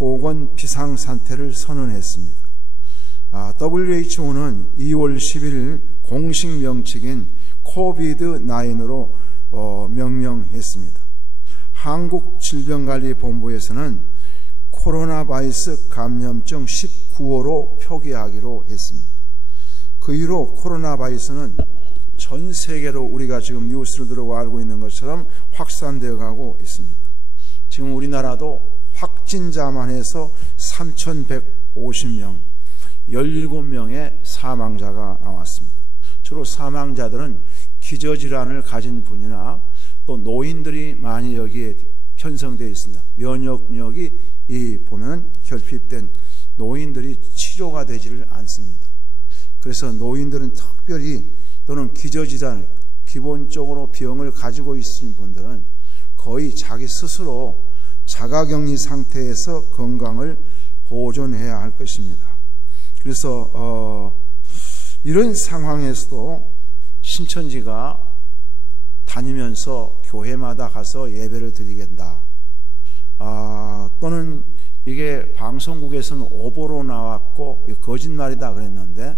보건 비상상태를 선언했습니다. WHO는 2월 11일 공식 명칭인 코비드-9로 명명했습니다. 한국질병관리본부에서는 코로나 바이러스 감염증 19호로 표기하기로 했습니다. 그 이후로 코로나 바이러스는 전 세계로 우리가 지금 뉴스를 들어고 알고 있는 것처럼 확산되어 가고 있습니다. 지금 우리나라도 확진자만 해서 3,150명, 17명의 사망자가 나왔습니다. 주로 사망자들은 기저질환을 가진 분이나 또 노인들이 많이 여기에 편성되어 있습니다. 면역력이 보면 결핍된 노인들이 치료가 되지를 않습니다. 그래서 노인들은 특별히 또는 기저질환, 기본적으로 병을 가지고 있으신 분들은 거의 자기 스스로 자가격리 상태에서 건강을 보존해야 할 것입니다. 그래서 이런 상황에서도 신천지가 다니면서 교회마다 가서 예배를 드리겠다. 또는 이게 방송국에서는 오보로 나왔고 거짓말이다 그랬는데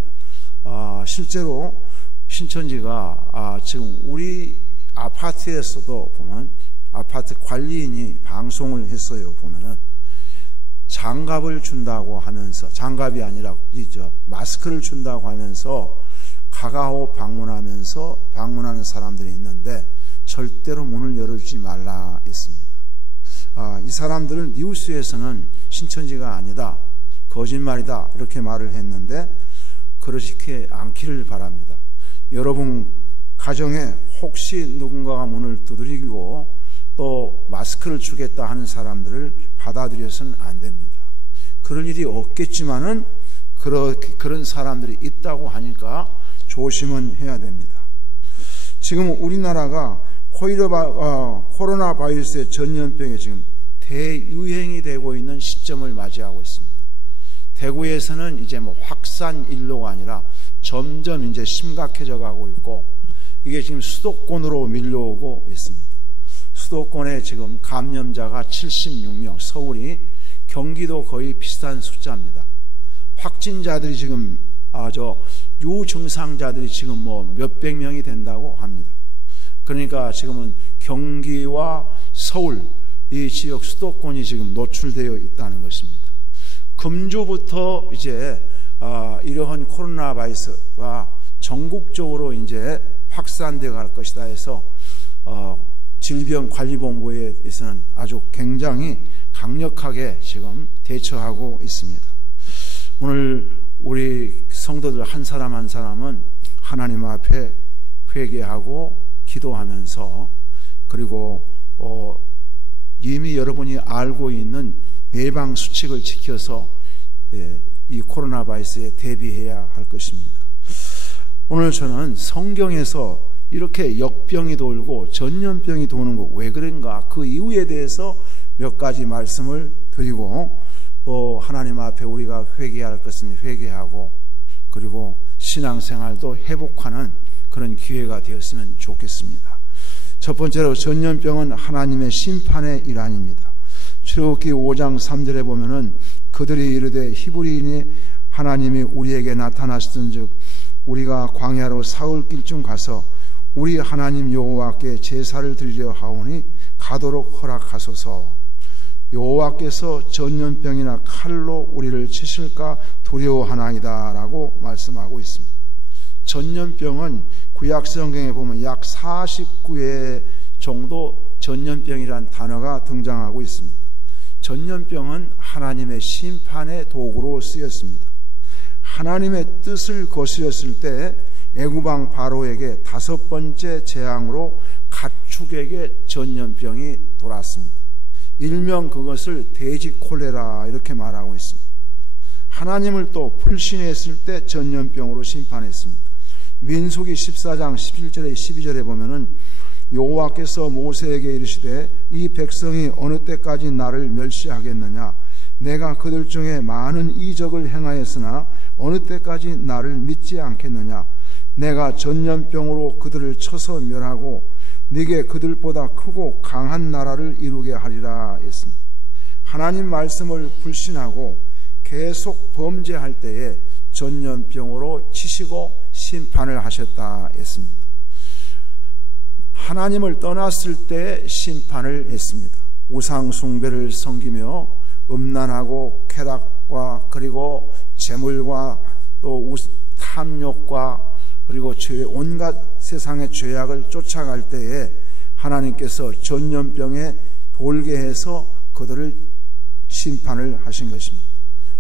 실제로 신천지가 지금 우리 아파트에서도 보면 아파트 관리인이 방송을 했어요. 보면은 장갑을 준다고 하면서, 장갑이 아니라 마스크를 준다고 하면서 가가호 방문하면서 방문하는 사람들이 있는데 절대로 문을 열어주지 말라 했습니다. 이 사람들은 뉴스에서는 신천지가 아니다, 거짓말이다 이렇게 말을 했는데 그렇지 않기를 바랍니다. 여러분 가정에 혹시 누군가가 문을 두드리고 또 마스크를 주겠다 하는 사람들을 받아들여서는 안 됩니다. 그럴 일이 없겠지만은 그런 사람들이 있다고 하니까 조심은 해야 됩니다. 지금 우리나라가 코로나 바이러스의 전염병에 지금 대유행이 되고 있는 시점을 맞이하고 있습니다. 대구에서는 이제 확산 일로가 아니라 점점 이제 심각해져 가고 있고 이게 지금 수도권으로 밀려오고 있습니다. 수도권에 지금 감염자가 76명, 서울이 경기도 거의 비슷한 숫자입니다. 확진자들이 지금 유증상자들이 지금 몇백 명이 된다고 합니다. 그러니까 지금은 경기와 서울 이 지역 수도권이 지금 노출되어 있다는 것입니다. 금주부터 이제 이러한 코로나 바이러스가 전국적으로 이제 확산되어 갈 것이다 해서 질병관리본부에서는 아주 굉장히 강력하게 지금 대처하고 있습니다. 오늘 우리 성도들 한 사람 한 사람은 하나님 앞에 회개하고 기도하면서 그리고 이미 여러분이 알고 있는 예방 수칙을 지켜서 이 코로나 바이러스에 대비해야 할 것입니다. 오늘 저는 성경에서 이렇게 역병이 돌고 전염병이 도는 거 왜 그런가 그 이유에 대해서 몇 가지 말씀을 드리고 또 하나님 앞에 우리가 회개할 것은 회개하고 그리고 신앙생활도 회복하는 그런 기회가 되었으면 좋겠습니다. 첫 번째로 전염병은 하나님의 심판의 일환입니다. 출애굽기 5장 3절에 보면은 그들이 이르되 히브리인이 하나님이 우리에게 나타나시던즉 우리가 광야로 사흘 길쯤 가서 우리 하나님 여호와께 제사를 드리려 하오니 가도록 허락하소서. 여호와께서 전염병이나 칼로 우리를 치실까 두려워하나이다 라고 말씀하고 있습니다. 전염병은 구약 성경에 보면 약 49회 정도 전염병이라는 단어가 등장하고 있습니다. 전염병은 하나님의 심판의 도구로 쓰였습니다. 하나님의 뜻을 거스렸을 때 애굽왕 바로에게 5번째 재앙으로 가축에게 전염병이 돌았습니다. 일명 그것을 돼지 콜레라 이렇게 말하고 있습니다. 하나님을 또 불신했을 때 전염병으로 심판했습니다. 민수기 14장 11절에 12절에 보면은 여호와께서 모세에게 이르시되 이 백성이 어느 때까지 나를 멸시하겠느냐 내가 그들 중에 많은 이적을 행하였으나 어느 때까지 나를 믿지 않겠느냐 내가 전염병으로 그들을 쳐서 멸하고 네게 그들보다 크고 강한 나라를 이루게 하리라 했습니다. 하나님 말씀을 불신하고 계속 범죄할 때에 전염병으로 치시고 심판을 하셨다 했습니다. 하나님을 떠났을 때 심판을 했습니다. 우상 숭배를 섬기며 음란하고 쾌락과 그리고 재물과 또 탐욕과 그리고 온갖 세상의 죄악을 쫓아갈 때에 하나님께서 전염병에 돌게 해서 그들을 심판을 하신 것입니다.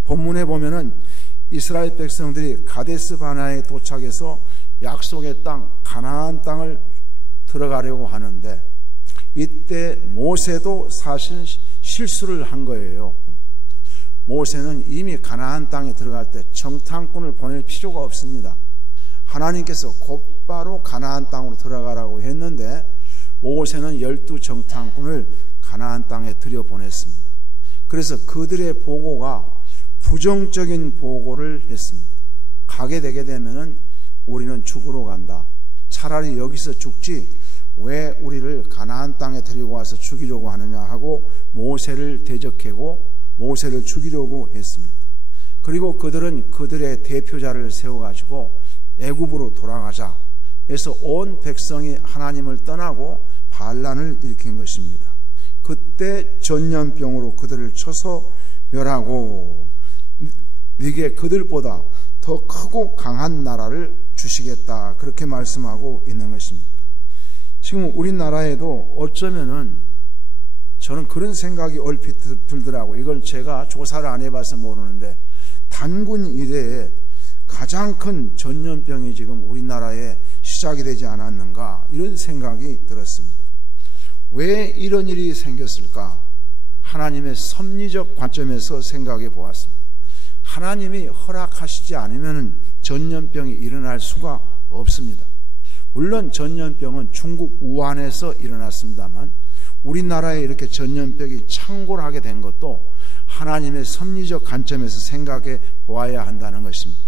본문에 보면은 이스라엘 백성들이 가데스 바네아에 도착해서 약속의 땅 가나안 땅을 들어가려고 하는데 이때 모세도 사실은 실수를 한 거예요. 모세는 이미 가나안 땅에 들어갈 때 정탐꾼을 보낼 필요가 없습니다. 하나님께서 곧바로 가나안 땅으로 들어가라고 했는데 모세는 12 정탐꾼을 가나안 땅에 들여보냈습니다. 그래서 그들의 보고가 부정적인 보고를 했습니다. 가게 되게 되면은 우리는 죽으러 간다. 차라리 여기서 죽지 왜 우리를 가나안 땅에 데리고 와서 죽이려고 하느냐 하고 모세를 대적하고 모세를 죽이려고 했습니다. 그리고 그들은 그들의 대표자를 세워가지고 애굽으로 돌아가자 해서 온 백성이 하나님을 떠나고 반란을 일으킨 것입니다. 그때 전염병으로 그들을 쳐서 멸하고 네게 그들보다 더 크고 강한 나라를 주시겠다 그렇게 말씀하고 있는 것입니다. 지금 우리나라에도 어쩌면은 저는 그런 생각이 얼핏 들더라고요. 이걸 제가 조사를 안 해봐서 모르는데 단군 이래에 가장 큰 전염병이 지금 우리나라에 시작이 되지 않았는가 이런 생각이 들었습니다. 왜 이런 일이 생겼을까? 하나님의 섭리적 관점에서 생각해 보았습니다. 하나님이 허락하시지 않으면 전염병이 일어날 수가 없습니다. 물론 전염병은 중국 우한에서 일어났습니다만 우리나라에 이렇게 전염병이 창궐하게 된 것도 하나님의 섭리적 관점에서 생각해 보아야 한다는 것입니다.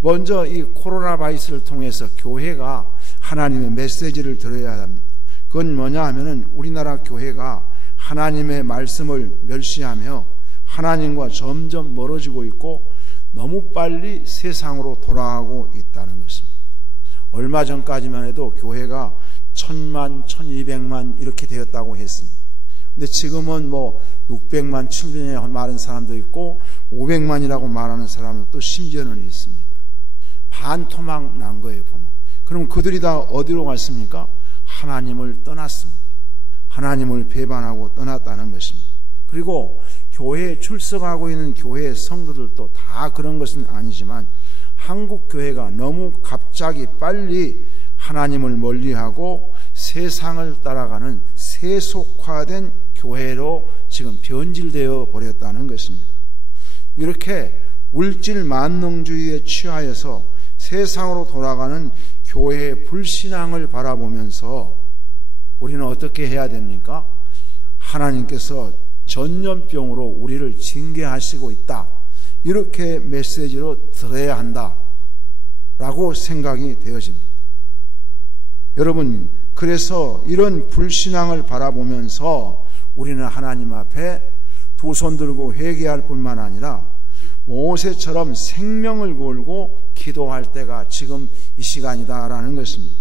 먼저 이 코로나 바이러스를 통해서 교회가 하나님의 메시지를 들어야 합니다. 그건 뭐냐 하면은 우리나라 교회가 하나님의 말씀을 멸시하며 하나님과 점점 멀어지고 있고 너무 빨리 세상으로 돌아가고 있다는 것입니다. 얼마 전까지만 해도 교회가 1000만, 1200만 이렇게 되었다고 했습니다. 근데 지금은 뭐 600만, 700만이라고 말하는 사람도 있고 500만이라고 말하는 사람도 또 심지어는 있습니다. 반토막 난 거예요, 보면. 그럼 그들이 다 어디로 갔습니까? 하나님을 떠났습니다. 하나님을 배반하고 떠났다는 것입니다. 그리고 교회에 출석하고 있는 교회의 성도들도 다 그런 것은 아니지만 한국 교회가 너무 갑자기 빨리 하나님을 멀리하고 세상을 따라가는 세속화된 교회로 지금 변질되어 버렸다는 것입니다. 이렇게 물질 만능주의에 취하여서 세상으로 돌아가는 교회의 불신앙을 바라보면서 우리는 어떻게 해야 됩니까? 하나님께서 전염병으로 우리를 징계하시고 있다. 이렇게 메시지로 들어야 한다. 라고 생각이 되어집니다. 여러분, 그래서 이런 불신앙을 바라보면서 우리는 하나님 앞에 두 손 들고 회개할 뿐만 아니라 모세처럼 생명을 걸고 기도할 때가 지금 이 시간이다라는 것입니다.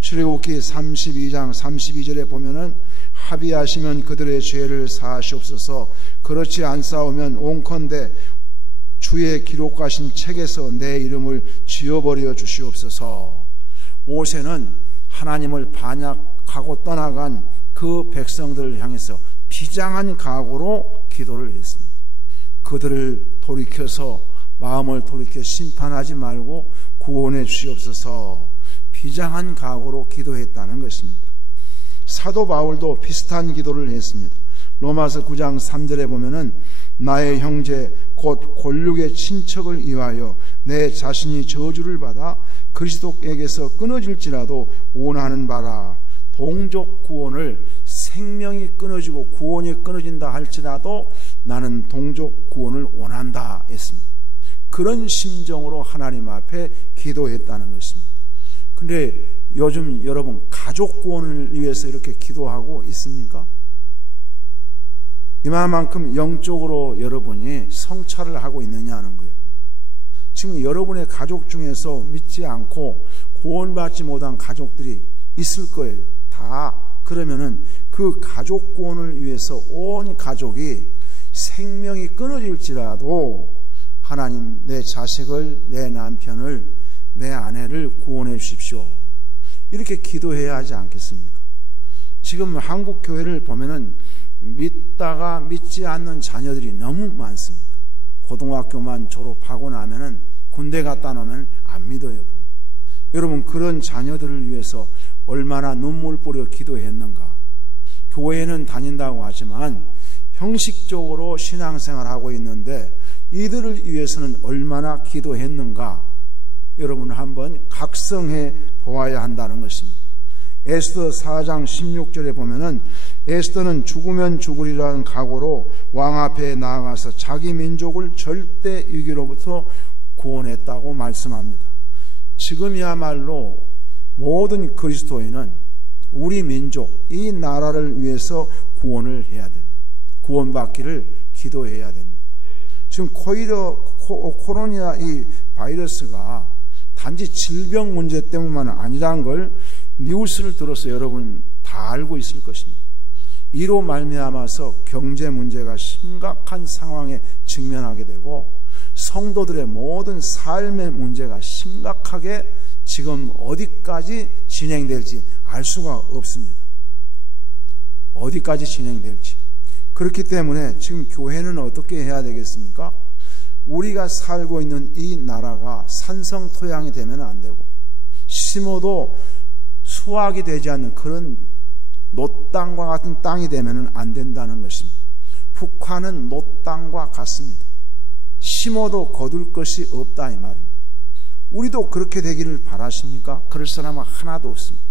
출애굽기 32장 32절에 보면은 합의하시면 그들의 죄를 사하시옵소서. 그렇지 않사오면 온컨대 주의 기록하신 책에서 내 이름을 지워버려 주시옵소서. 모세는 하나님을 반역하고 떠나간 그 백성들을 향해서 비장한 각오로 기도를 했습니다. 그들을 돌이켜서 마음을 돌이켜 심판하지 말고 구원해 주시옵소서. 비장한 각오로 기도했다는 것입니다. 사도 바울도 비슷한 기도를 했습니다. 로마서 9장 3절에 보면은 나의 형제 곧 골육의 친척을 위하여 내 자신이 저주를 받아 그리스도에게서 끊어질지라도 원하는 바라. 동족 구원을 생명이 끊어지고 구원이 끊어진다 할지라도 나는 동족 구원을 원한다 했습니다. 그런 심정으로 하나님 앞에 기도했다는 것입니다. 근데 요즘 여러분 가족 구원을 위해서 이렇게 기도하고 있습니까? 이만큼 영적으로 여러분이 성찰을 하고 있느냐는 거예요. 지금 여러분의 가족 중에서 믿지 않고 구원받지 못한 가족들이 있을 거예요. 다 그러면은 그 가족 구원을 위해서 온 가족이 생명이 끊어질지라도 하나님, 내 자식을, 내 남편을, 내 아내를 구원해 주십시오. 이렇게 기도해야 하지 않겠습니까? 지금 한국 교회를 보면은 믿다가 믿지 않는 자녀들이 너무 많습니다. 고등학교만 졸업하고 나면은 군대 갔다 나면 안 믿어요. 여러분, 그런 자녀들을 위해서 얼마나 눈물 뿌려 기도했는가. 교회는 다닌다고 하지만 형식적으로 신앙생활하고 있는데 이들을 위해서는 얼마나 기도했는가. 여러분 한번 각성해 보아야 한다는 것입니다. 에스더 4장 16절에 보면은 에스더는 죽으면 죽으리라는 각오로 왕 앞에 나아가서 자기 민족을 절대 위기로부터 구원했다고 말씀합니다. 지금이야말로 모든 그리스도인은 우리 민족, 이 나라를 위해서 구원을 해야 됩니다. 구원받기를 기도해야 됩니다. 지금 코로나 이 바이러스가 단지 질병 문제 때문만 아니라는 걸 뉴스를 들어서 여러분 다 알고 있을 것입니다. 이로 말미암아서 경제 문제가 심각한 상황에 직면하게 되고 성도들의 모든 삶의 문제가 심각하게 지금 어디까지 진행될지 알 수가 없습니다. 어디까지 진행될지. 그렇기 때문에 지금 교회는 어떻게 해야 되겠습니까? 우리가 살고 있는 이 나라가 산성토양이 되면 안 되고 심어도 수확이 되지 않는 그런 노땅과 같은 땅이 되면 안 된다는 것입니다. 북한은 노땅과 같습니다. 심어도 거둘 것이 없다 이 말입니다. 우리도 그렇게 되기를 바라십니까? 그럴 사람은 하나도 없습니다.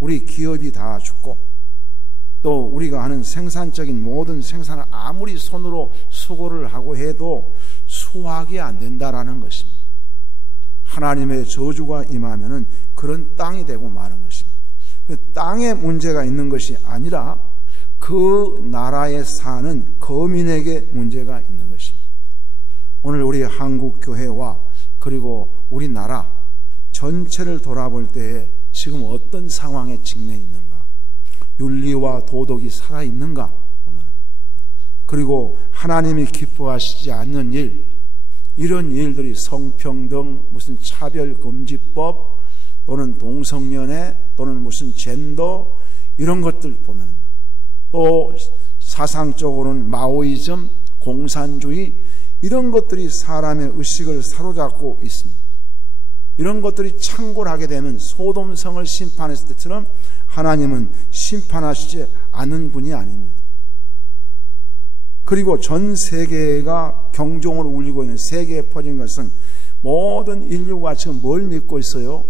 우리 기업이 다 죽고 또 우리가 하는 생산적인 모든 생산을 아무리 손으로 수고를 하고 해도 수확이 안 된다라는 것입니다. 하나님의 저주가 임하면은 그런 땅이 되고 마는 것입니다. 땅에 문제가 있는 것이 아니라 그 나라에 사는 거민에게 문제가 있는 것입니다. 오늘 우리 한국 교회와 그리고 우리나라 전체를 돌아볼 때에 지금 어떤 상황에 직면해 있는가? 윤리와 도덕이 살아있는가? 그리고 하나님이 기뻐하시지 않는 일, 이런 일들이 성평등, 무슨 차별금지법 또는 동성연애 또는 무슨 젠더 이런 것들 보면 또 사상적으로는 마오이즘, 공산주의 이런 것들이 사람의 의식을 사로잡고 있습니다. 이런 것들이 창궐하게 되면 소돔성을 심판했을 때처럼 하나님은 심판하시지 않은 분이 아닙니다. 그리고 전 세계가 경종을 울리고 있는 세계에 퍼진 것은 모든 인류가 지금 뭘 믿고 있어요?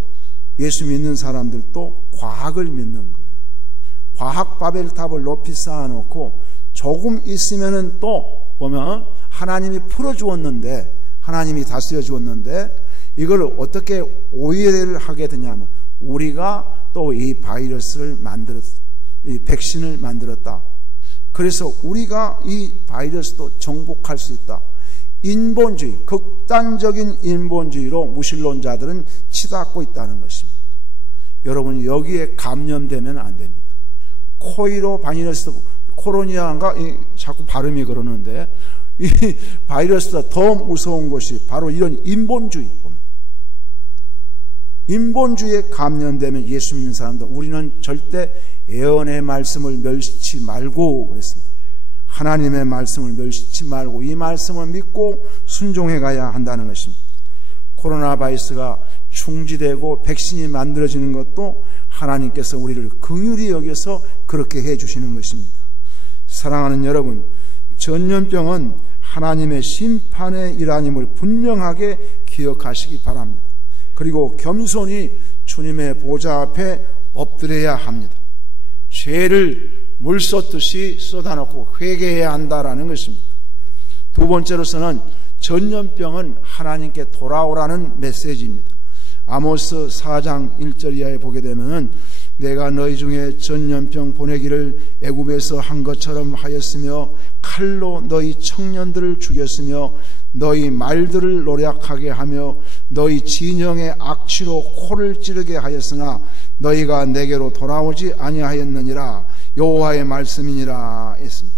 예수 믿는 사람들도 과학을 믿는 거예요. 과학 바벨탑을 높이 쌓아놓고 조금 있으면은 또 보면 하나님이 풀어주었는데 하나님이 다스려 주었는데 이걸 어떻게 오해를 하게 되냐면 우리가 또 이 바이러스를 이 백신을 만들었다. 그래서 우리가 이 바이러스도 정복할 수 있다. 인본주의, 극단적인 인본주의로 무신론자들은 치닫고 있다는 것입니다. 여러분 여기에 감염되면 안 됩니다. 코이로 바이러스, 코로니아인가 자꾸 발음이 그러는데 이 바이러스보다 더 무서운 것이 바로 이런 인본주의. 인본주의에 감염되면 예수 믿는 사람들 우리는 절대 예언의 말씀을 멸시치 말고 그랬습니다. 하나님의 말씀을 멸시치 말고 이 말씀을 믿고 순종해 가야 한다는 것입니다. 코로나 바이러스가 충지되고 백신이 만들어지는 것도 하나님께서 우리를 긍휼히 여겨서 그렇게 해주시는 것입니다. 사랑하는 여러분, 전염병은 하나님의 심판의 일환임을 분명하게 기억하시기 바랍니다. 그리고 겸손히 주님의 보좌 앞에 엎드려야 합니다. 죄를 물 쏟듯이 쏟아놓고 회개해야 한다라는 것입니다. 두 번째로서는 전염병은 하나님께 돌아오라는 메시지입니다. 아모스 4장 1절 이하에 보게 되면 내가 너희 중에 전염병 보내기를 애굽에서 한 것처럼 하였으며 칼로 너희 청년들을 죽였으며 너희 말들을 노략하게 하며 너희 진영의 악취로 코를 찌르게 하였으나 너희가 내게로 돌아오지 아니하였느니라. 여호와의 말씀이니라 했습니다.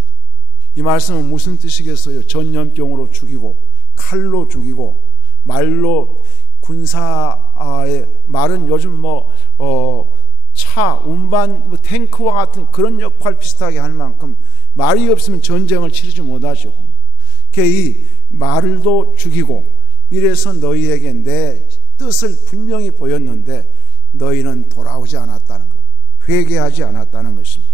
이 말씀은 무슨 뜻이겠어요? 전염병으로 죽이고 칼로 죽이고 말로 군사의 말은 요즘 차, 운반, 탱크와 같은 그런 역할 비슷하게 할 만큼 말이 없으면 전쟁을 치르지 못하죠. 이 말도 죽이고 이래서 너희에게 내 뜻을 분명히 보였는데 너희는 돌아오지 않았다는 것, 회개하지 않았다는 것입니다.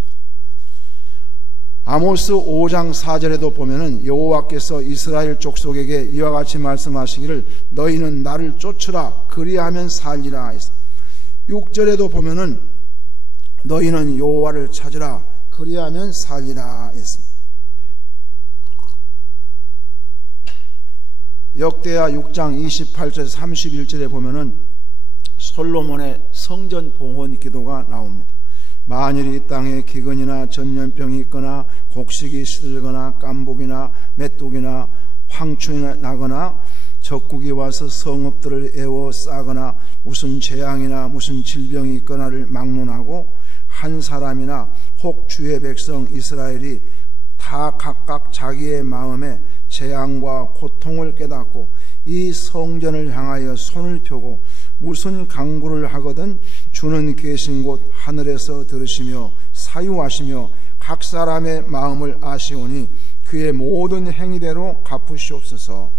아모스 5장 4절에도 보면은 여호와께서 이스라엘 족속에게 이와 같이 말씀하시기를 너희는 나를 쫓으라 그리하면 살리라 했습니다. 6절에도 보면은 너희는 여호와를 찾으라 그리하면 살리라 했습니다. 역대하 6장 28절 31절에 보면은 솔로몬의 성전 봉헌 기도가 나옵니다. 만일 이 땅에 기근이나 전염병이 있거나 곡식이 시들거나 깜복이나 메뚜기나 황충이 나거나 적국이 와서 성읍들을 에워싸거나 무슨 재앙이나 무슨 질병이 있거나를 막론하고 한 사람이나 혹 주의 백성 이스라엘이 다 각각 자기의 마음에 재앙과 고통을 깨닫고 이 성전을 향하여 손을 펴고 무슨 간구를 하거든 주는 계신 곳 하늘에서 들으시며 사유하시며 각 사람의 마음을 아시오니 그의 모든 행위대로 갚으시옵소서.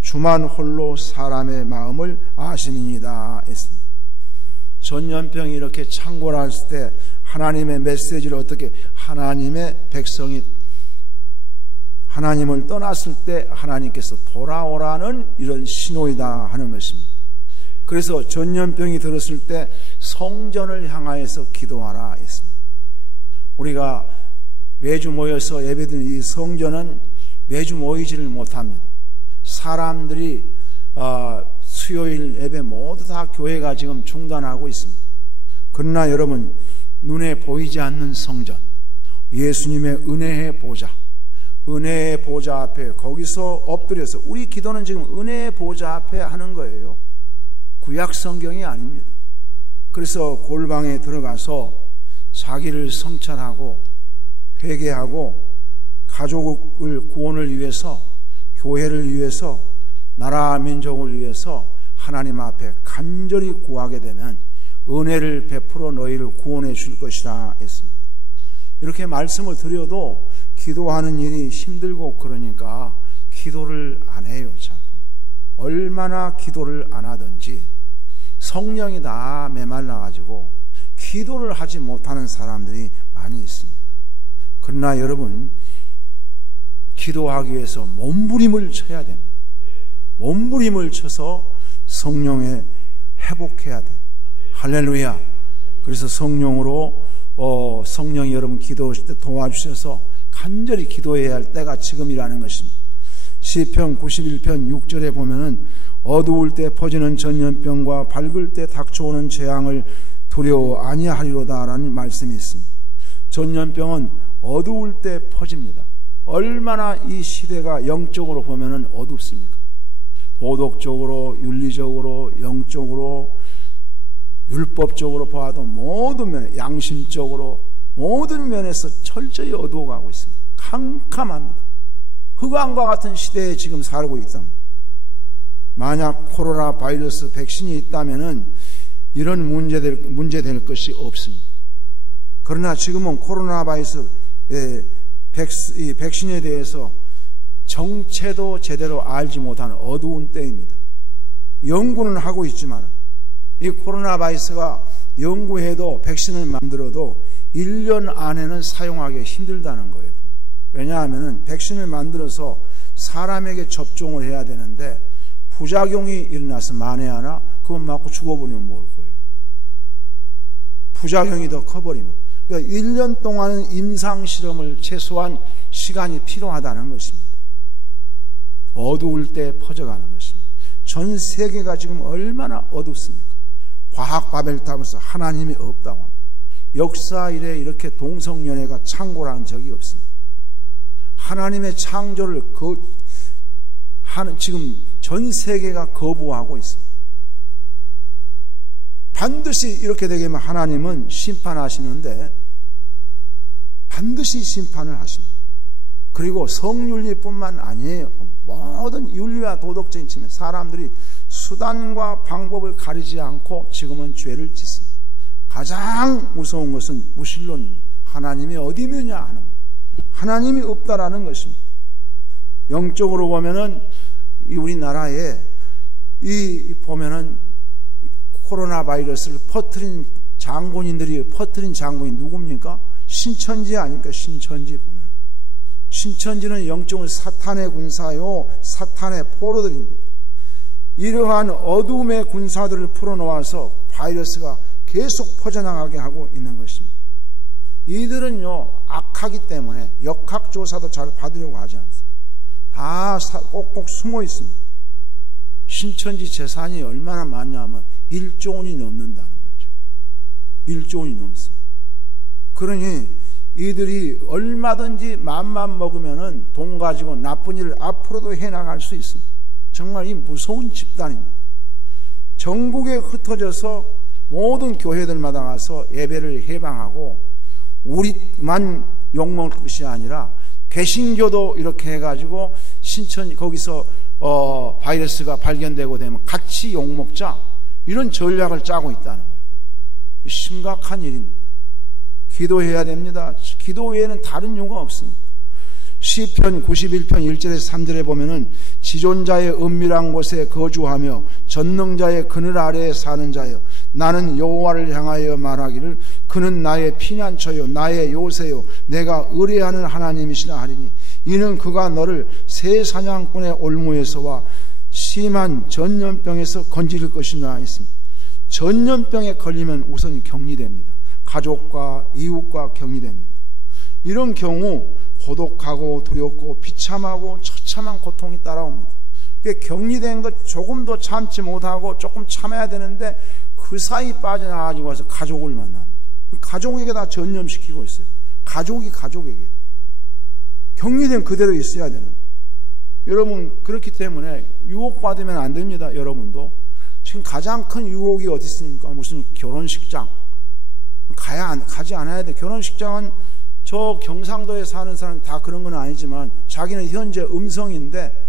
주만 홀로 사람의 마음을 아시니이다 했습니다. 전염병이 이렇게 창궐했을 때 하나님의 메시지를 어떻게 하나님의 백성이 하나님을 떠났을 때 하나님께서 돌아오라는 이런 신호이다 하는 것입니다. 그래서 전염병이 들었을 때 성전을 향하여서 기도하라 했습니다. 우리가 매주 모여서 예배드리는 이 성전은 매주 모이지를 못합니다. 사람들이 수요일 예배 모두 다 교회가 지금 중단하고 있습니다. 그러나 여러분, 눈에 보이지 않는 성전, 예수님의 은혜의 보좌, 은혜의 보좌 앞에 거기서 엎드려서 우리 기도는 지금 은혜의 보좌 앞에 하는 거예요. 구약 성경이 아닙니다. 그래서 골방에 들어가서 자기를 성찰하고 회개하고 가족을 구원을 위해서, 교회를 위해서, 나라 민족을 위해서 하나님 앞에 간절히 구하게 되면 은혜를 베풀어 너희를 구원해 줄 것이라 했습니다. 이렇게 말씀을 드려도 기도하는 일이 힘들고 그러니까 기도를 안 해요. 잘 얼마나 기도를 안 하든지 성령이 다 메말라가지고 기도를 하지 못하는 사람들이 많이 있습니다. 그러나 여러분, 기도하기 위해서 몸부림을 쳐야 됩니다. 몸부림을 쳐서 성령에 회복해야 돼요. 할렐루야. 그래서 성령으로 성령이 여러분 기도하실 때 도와주셔서 간절히 기도해야 할 때가 지금이라는 것입니다. 시편 91편 6절에 보면은 어두울 때 퍼지는 전염병과 밝을 때 닥쳐오는 재앙을 두려워 아니하리로다라는 말씀이 있습니다. 전염병은 어두울 때 퍼집니다. 얼마나 이 시대가 영적으로 보면은 어둡습니까? 도덕적으로, 윤리적으로, 영적으로, 율법적으로 봐도 모든 면에, 양심적으로 모든 면에서 철저히 어두워가고 있습니다. 캄캄합니다. 흑암과 같은 시대에 지금 살고 있답니다. 만약 코로나 바이러스 백신이 있다면은 이런 문제 될 것이 없습니다. 그러나 지금은 코로나 바이러스 백신에 대해서 정체도 제대로 알지 못하는 어두운 때입니다. 연구는 하고 있지만 이 코로나 바이러스가 연구해도 백신을 만들어도 1년 안에는 사용하기 힘들다는 거예요. 왜냐하면 백신을 만들어서 사람에게 접종을 해야 되는데 부작용이 일어나서 만에 하나 그건 맞고 죽어버리면 모를 거예요. 부작용이 더 커버리면. 그러니까 1년 동안은 임상실험을 최소한 시간이 필요하다는 것입니다. 어두울 때 퍼져가는 것입니다. 전 세계가 지금 얼마나 어둡습니까? 과학 바벨탑에서 하나님이 없다고 합니다. 역사 이래 이렇게 동성연애가 창궐한 적이 없습니다. 하나님의 창조를 지금 전 세계가 거부하고 있습니다. 반드시 이렇게 되면 하나님은 심판하시는데 반드시 심판을 하십니다. 그리고 성윤리뿐만 아니에요. 모든 윤리와 도덕적인 측면 사람들이 수단과 방법을 가리지 않고 지금은 죄를 짓습니다. 가장 무서운 것은 무신론입니다. 하나님이 어디 있느냐 하는 것. 하나님이 없다라는 것입니다. 영적으로 보면은 우리나라에 보면은 코로나 바이러스를 퍼뜨린 장군이 누굽니까? 신천지 아닙니까? 신천지 보면. 신천지는 영적으로 사탄의 군사요, 사탄의 포로들입니다. 이러한 어둠의 군사들을 풀어놓아서 바이러스가 계속 퍼져나가게 하고 있는 것입니다. 이들은요, 악하기 때문에 역학조사도 잘 받으려고 하지 않습니다. 다 꼭꼭 숨어 있습니다. 신천지 재산이 얼마나 많냐면 1조 원이 넘는다는 거죠. 1조 원이 넘습니다. 그러니 이들이 얼마든지 맘만 먹으면은 돈 가지고 나쁜 일을 앞으로도 해나갈 수 있습니다. 정말 이 무서운 집단입니다. 전국에 흩어져서 모든 교회들마다 가서 예배를 해방하고 우리만 욕먹을 것이 아니라 개신교도 이렇게 해가지고 거기서 바이러스가 발견되고 되면 같이 욕먹자 이런 전략을 짜고 있다는 거예요. 심각한 일입니다. 기도해야 됩니다. 기도 외에는 다른 이유가 없습니다. 시편 91편 1절에서 3절에 보면은 지존자의 은밀한 곳에 거주하며 전능자의 그늘 아래에 사는 자여 나는 여호와를 향하여 말하기를 그는 나의 피난처요 나의 요새요 내가 의뢰하는 하나님이시라 하리니 이는 그가 너를 새 사냥꾼의 올무에서와 심한 전염병에서 건질 것이라 했습니다. 전염병에 걸리면 우선 격리됩니다. 가족과 이웃과 격리됩니다. 이런 경우 고독하고 두렵고 비참하고 처참한 고통이 따라옵니다. 격리된 것 조금도 참지 못하고 조금 참아야 되는데 그 사이 빠져나가지고 와서 가족을 만납니다. 가족에게 다 전염시키고 있어요. 가족이 가족에게. 격리된 그대로 있어야 되는. 여러분 그렇기 때문에 유혹받으면 안 됩니다. 여러분도. 지금 가장 큰 유혹이 어디 있습니까? 무슨 결혼식장. 가지 않아야 돼. 결혼식장은 저 경상도에 사는 사람 다 그런 건 아니지만 자기는 현재 음성인데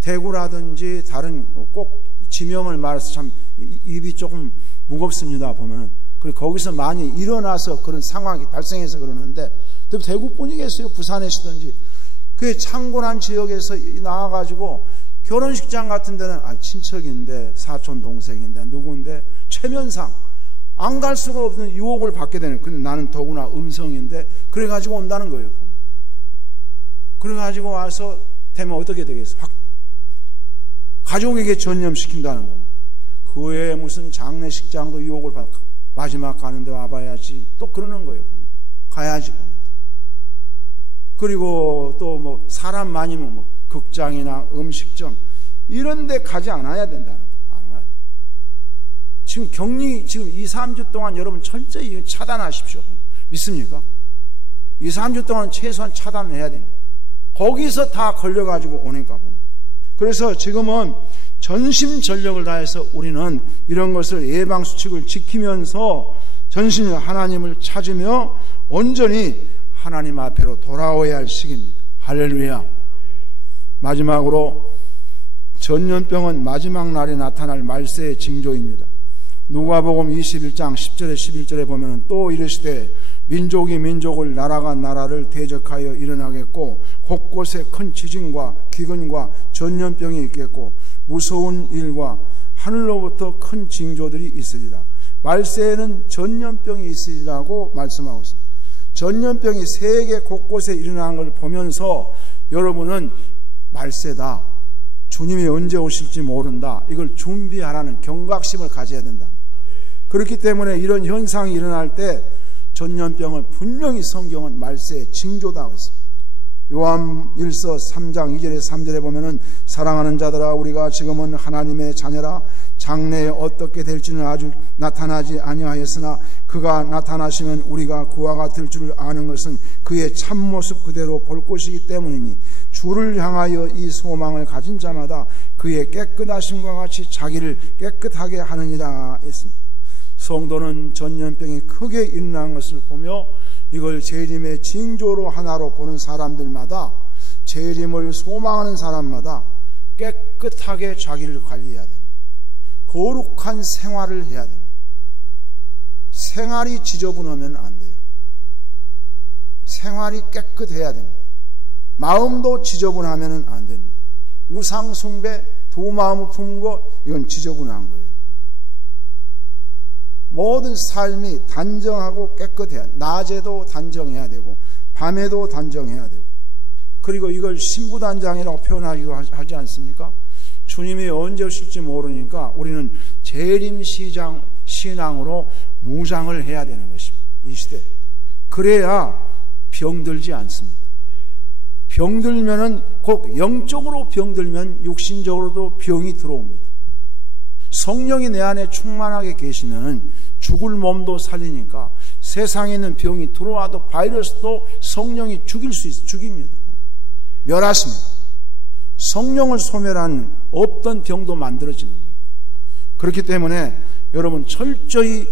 대구라든지 다른 꼭 지명을 말해서 참 입이 조금 무겁습니다. 보면은 그리고 거기서 많이 일어나서 그런 상황이 발생해서 그러는데 또 대구뿐이겠어요. 부산에시든지 그 창곤한 지역에서 나와가지고 결혼식장 같은 데는 친척인데 사촌 동생인데 누구인데 최면상 안 갈 수가 없는 유혹을 받게 되는. 근데 나는 더구나 음성인데 그래가지고 온다는 거예요. 그래가지고 와서 되면 어떻게 되겠어? 가족에게 전염시킨다는 겁니다. 그 외에 무슨 장례식장도 유혹을 받고 마지막 가는데 와봐야지 또 그러는 거예요. 가야지. 그리고 또 뭐 사람 많으면 뭐 극장이나 음식점 이런 데 가지 않아야 된다는 거예요. 지금 격리, 지금 2, 3주 동안 여러분 철저히 차단하십시오. 믿습니까? 2, 3주 동안 최소한 차단을 해야 됩니다. 거기서 다 걸려가지고 오니까. 그래서 지금은 전심전력을 다해서 우리는 이런 것을 예방수칙을 지키면서 전심으로 하나님을 찾으며 온전히 하나님 앞으로 돌아오야 할 시기입니다. 할렐루야. 마지막으로 전염병은 마지막 날에 나타날 말세의 징조입니다. 누가복음 21장 10절에 11절에 보면 또 이르시되 민족이 민족을 나라가 나라를 대적하여 일어나겠고 곳곳에 큰 지진과 기근과 전염병이 있겠고 무서운 일과 하늘로부터 큰 징조들이 있으리라. 말세에는 전염병이 있으리라고 말씀하고 있습니다. 전염병이 세계 곳곳에 일어나는 걸 보면서 여러분은 말세다. 주님이 언제 오실지 모른다. 이걸 준비하라는 경각심을 가져야 된다. 그렇기 때문에 이런 현상이 일어날 때 전염병을 분명히 성경은 말세의 징조다 했습니다. 요한일서 3장 2절에 3절에 보면은 사랑하는 자들아 우리가 지금은 하나님의 자녀라 장래에 어떻게 될지는 아직 나타나지 아니하였으나 그가 나타나시면 우리가 그와 같을 줄을 아는 것은 그의 참모습 그대로 볼 것이기 때문이니 주를 향하여 이 소망을 가진 자마다 그의 깨끗하심과 같이 자기를 깨끗하게 하느니라 했습니다. 성도는 전염병이 크게 일어난 것을 보며 이걸 재림의 징조로 하나로 보는 사람들마다, 재림을 소망하는 사람마다 깨끗하게 자기를 관리해야 됩니다. 거룩한 생활을 해야 됩니다. 생활이 지저분하면 안 돼요. 생활이 깨끗해야 됩니다. 마음도 지저분하면 안 됩니다. 우상 숭배, 두 마음을 품은 거, 이건 지저분한 거예요. 모든 삶이 단정하고 깨끗해야, 낮에도 단정해야 되고 밤에도 단정해야 되고, 그리고 이걸 신부단장이라고 표현하기도 하지 않습니까? 주님이 언제 오실지 모르니까 우리는 재림신앙으로 무장을 해야 되는 것입니다. 이 시대. 그래야 병들지 않습니다. 병들면은 꼭 영적으로 병들면 육신적으로도 병이 들어옵니다. 성령이 내 안에 충만하게 계시면은 죽을 몸도 살리니까 세상에 있는 병이 들어와도 바이러스도 성령이 죽입니다. 멸하십니다. 성령을 소멸한 없던 병도 만들어지는 거예요. 그렇기 때문에 여러분 철저히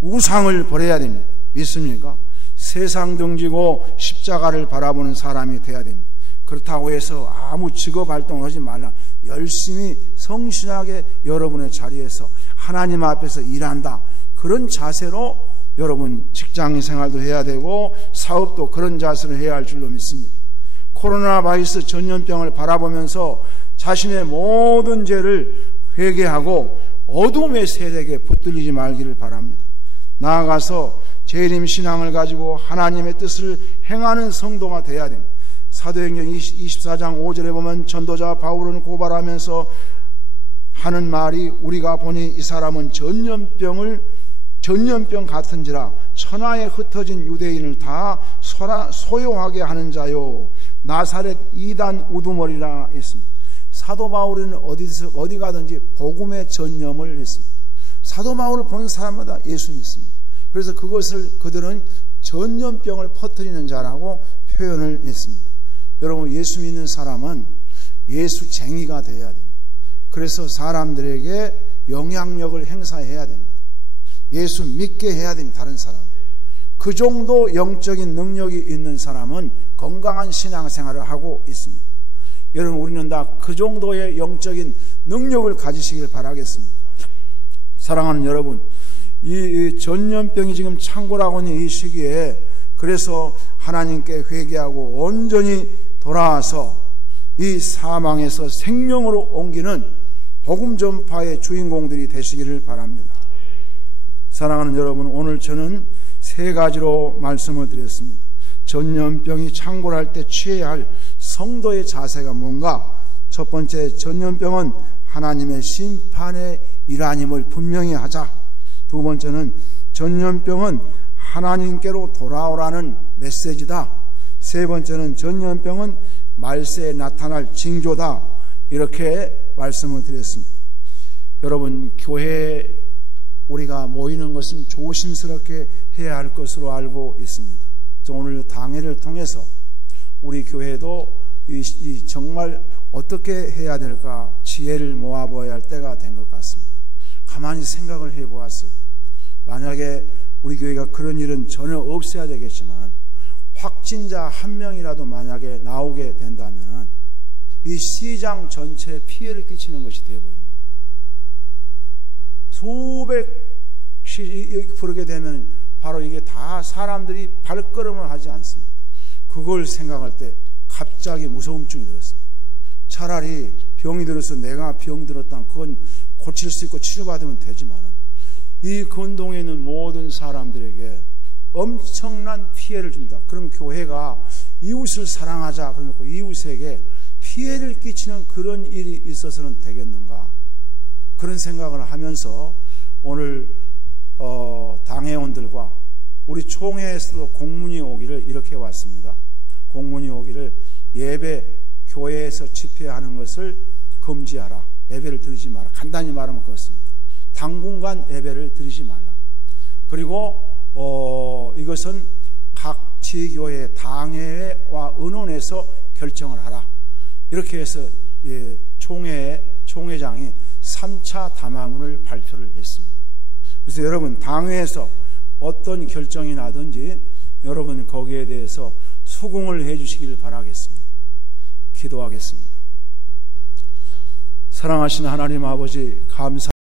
우상을 버려야 됩니다. 믿습니까? 세상 등지고 십자가를 바라보는 사람이 돼야 됩니다. 그렇다고 해서 아무 직업 활동을 하지 말라. 열심히 성실하게 여러분의 자리에서 하나님 앞에서 일한다. 그런 자세로 여러분 직장 생활도 해야 되고 사업도 그런 자세로 해야 할 줄로 믿습니다. 코로나 바이러스 전염병을 바라보면서 자신의 모든 죄를 회개하고 어둠의 세력에 붙들리지 말기를 바랍니다. 나아가서 재림 신앙을 가지고 하나님의 뜻을 행하는 성도가 되어야 됩니다. 사도행전 24장 5절에 보면 전도자 바울은 고발하면서 하는 말이, 우리가 보니 이 사람은 전염병 같은지라 천하에 흩어진 유대인을 다 소용하게 하는 자요 나사렛 이단 우두머리라 했습니다. 사도 바울은 어디 가든지 복음의 전염을 했습니다. 사도 바울을 보는 사람마다 예수 믿습니다. 그래서 그것을 그들은 전염병을 퍼뜨리는 자라고 표현을 했습니다. 여러분, 예수 믿는 사람은 예수쟁이가 되어야 됩니다. 그래서 사람들에게 영향력을 행사해야 됩니다. 예수 믿게 해야 됩니다. 다른 사람. 그 정도 영적인 능력이 있는 사람은 건강한 신앙생활을 하고 있습니다. 여러분, 우리는 다 그 정도의 영적인 능력을 가지시길 바라겠습니다. 사랑하는 여러분, 이 전염병이 지금 창궐하고 있는 이 시기에 그래서 하나님께 회개하고 온전히 돌아와서 이 사망에서 생명으로 옮기는 복음 전파의 주인공들이 되시기를 바랍니다. 사랑하는 여러분, 오늘 저는 세 가지로 말씀을 드렸습니다. 전염병이 창궐할 때 취해야 할 성도의 자세가 뭔가? 첫 번째, 전염병은 하나님의 심판의 일환임을 분명히 하자. 두 번째는 전염병은 하나님께로 돌아오라는 메시지다. 세 번째는 전염병은 말세에 나타날 징조다. 이렇게 말씀을 드렸습니다. 여러분, 교회에 우리가 모이는 것은 조심스럽게 해야 할 것으로 알고 있습니다. 오늘 당회를 통해서 우리 교회도 정말 어떻게 해야 될까 지혜를 모아보아야 할 때가 된 것 같습니다. 가만히 생각을 해보았어요. 만약에 우리 교회가 그런 일은 전혀 없어야 되겠지만 확진자 한 명이라도 만약에 나오게 된다면 이 시장 전체에 피해를 끼치는 것이 되어버립니다. 수백씩 부르게 되면 바로 이게 다 사람들이 발걸음을 하지 않습니다. 그걸 생각할 때 갑자기 무서움증이 들었습니다. 차라리 병이 들어서 내가 병 들었다면 그건 고칠 수 있고 치료받으면 되지만은 이 근동에 있는 모든 사람들에게 엄청난 피해를 줍니다. 그럼 교회가 이웃을 사랑하자 그러고 이웃에게 피해를 끼치는 그런 일이 있어서는 되겠는가? 그런 생각을 하면서 오늘 당회원들과 우리 총회에서도 공문이 오기를 이렇게 왔습니다. 공문이 오기를 예배 교회에서 집회하는 것을 금지하라. 예배를 드리지 마라. 간단히 말하면 그렇습니다. 당분간 예배를 드리지 말라. 그리고 이것은 각 지교회 당회와 의논해서 결정을 하라. 이렇게 해서 총회장이 3차 담화문을 발표를 했습니다. 그래서 여러분, 당회에서 어떤 결정이 나든지 여러분 거기에 대해서 수긍을 해 주시길 바라겠습니다. 기도하겠습니다. 사랑하시는 하나님 아버지, 감사